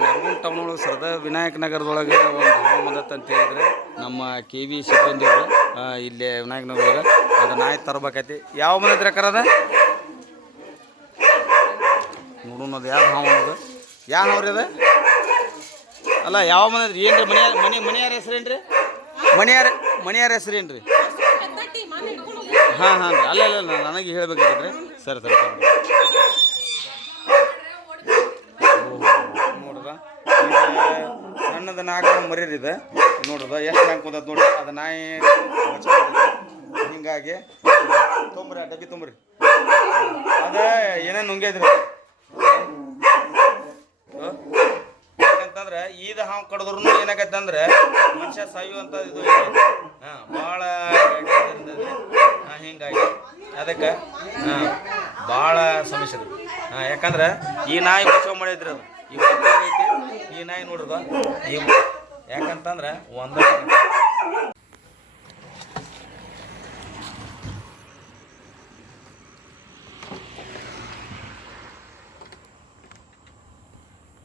Nargund town ಒಳಗೆ ಸರದ ವಿನಾಯಕ ನಗರದೊಳಗೆ ಒಂದು ಹಬ್ಬ ಬಂದತ್ತೆ ಅಂತ ಹೇಳಿದ್ರೆ ನಮ್ಮ ಕೆ ವಿ ಸಿಬ್ಬಂದಿಯವರು ಅವರು ಇಲ್ಲೇ ವಿನಾಯಕ ನಗರದೊಳಗೆ ಅದು ನಾಯಿ ತರಬೇಕೈತಿ. ಯಾವ ಬಂದೈತ್ರಿ ಅಕ್ಕರದ ನೋಡೋಣ ಅದು? ಯಾವ ಹಾವು ಅನ್ನೋದು ಯಾವ ಹಾವು ರೀ ಅದು? ಅಲ್ಲ ಯಾವ ಬಂದೈತ್ರಿ ಏನು ರೀ ಮನೆಯ ಮನೆ ಮನೆಯಾರ ಹೆಸರೇನು ರೀ ಮನೆಯಾರ ಮನೆಯಾರ ಹೆಸ್ರೇನು ರೀ ಹಾಂ ಹಾಂ ರೀ ಅಲ್ಲ ಅಲ್ಲ ನನಗೆ ಹೇಳ್ಬೇಕಾಗಿದ್ರಿ ಸರಿ ಸರಿ ಸರಿ. ಸಣ್ಣದ ನಾಲ್ಕು ಮರೀರಿ ನೋಡ್ರದ ಎಷ್ಟು ಹ್ಯಾಂಗೆ ಕುಂತತ್ ನೋಡಿ ಅದ ನಾಯಿ ಹಿಂಗಾಗಿ, ತುಂಬ್ರಿ, ಆ ಡಬ್ಬಿ ತುಂಬ್ರಿ. ಅದ ಏನೇನು. ಹ್ಮ್? ಯಾಕಂತಂದ್ರೆ, ಈದ ಹಾವು ಕಡಿದ್ರು ಏನಾಗೈತೆ ಅಂದ್ರೆ, ಮನುಷ್ಯ ಸಾಯುವಂತ ಇದು ಹಾಂ, ಭಾಳ ಹಿಂಗಾಗಿ, ಅದಕ್ಕೆ, ಹಾಂ, ಭಾಳ ಸಮಸ್ಯೆ ಹಾಂ, ಯಾಕಂದ್ರೆ, ಈ ನಾಯಿ ಬಚಾವ್ ಮಾಡಿದ್ರಿ ಅದು ಈ ನಾಯಿ ನೋಡ್ರದ ಯಾಕಂತಂದ್ರೆ ಒಂದ